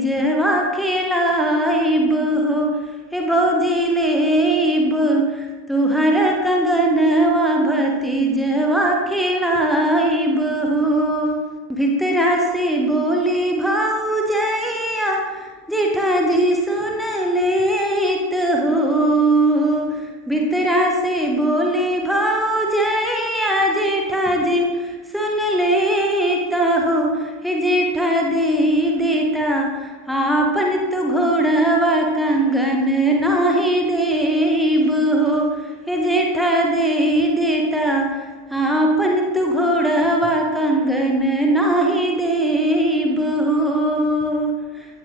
भतीजवा खिलाइब हो, हे भौजी लेब तुहर कंगनवा भतीजवा खिलाइब हो। भितरा से बोली भौजैया जेठाजी सुन लेत हो, भितरा से बोले भौजैया जेठाजी सुन लेता हो, हे जेठा दे देता आपन तो घोड़वा कंगन नाही देब हो, हे जेठा दे देता आपन तो घोड़वा कंगन नाही देब हो।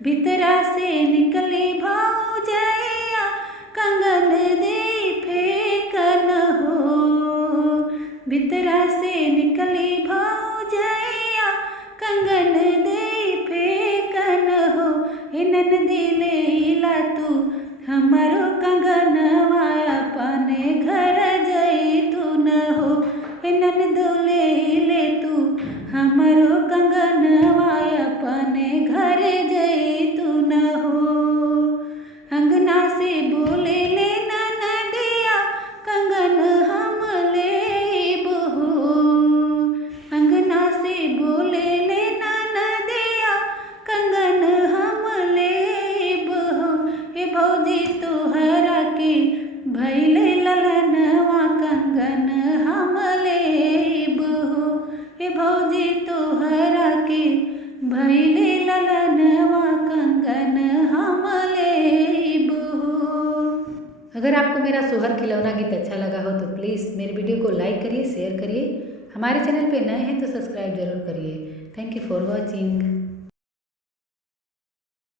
भितरा से निकली भौजैया कंगन दे फेंकन हो, भितरा से निकली भौजैया कंगन दे फेंकन हो, हे ननदी लेला तू हमारो कंगनवा अपने घर जैतून हो, हे ननदो ले तू हमारो कंगनवा अपने घर जैतून हो। अंगना से बोले ले ननदिया कंगन हम लेब हो, अंगना से बोले ले ननदिया कंगन हम लेब हो, हे भौजी तोहरा के भैले ललनवा कंगन हम लेब हो, हे भौजी तोहरा के भैले ललनवा कंगन हम लेब हो। अगर आपको मेरा सोहर खिलौना गीत अच्छा लगा हो तो प्लीज़ मेरी वीडियो को लाइक करिए, शेयर करिए। हमारे चैनल पे नए हैं तो सब्सक्राइब जरूर करिए। Thank you for watching.